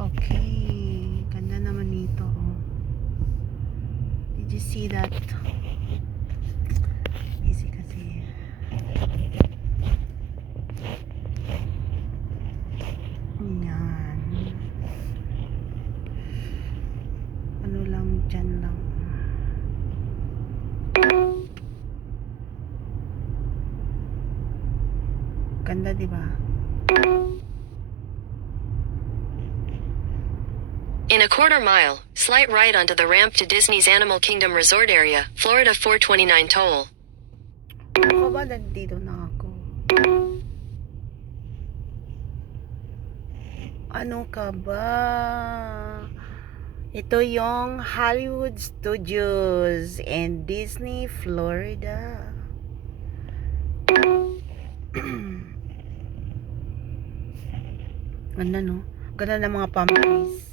Okay, ganda naman nito. Did you see that? Easy kasi. Yan. Ano lang, dyan lang. Ganda, diba? In a quarter mile, slight right onto the ramp to Disney's Animal Kingdom Resort area, Florida 429 toll. Ako ba, nandito na ako? Ano ka ba? Ito yung Hollywood Studios and Disney, Florida. Ganda, no? Ganda ng mga palm trees.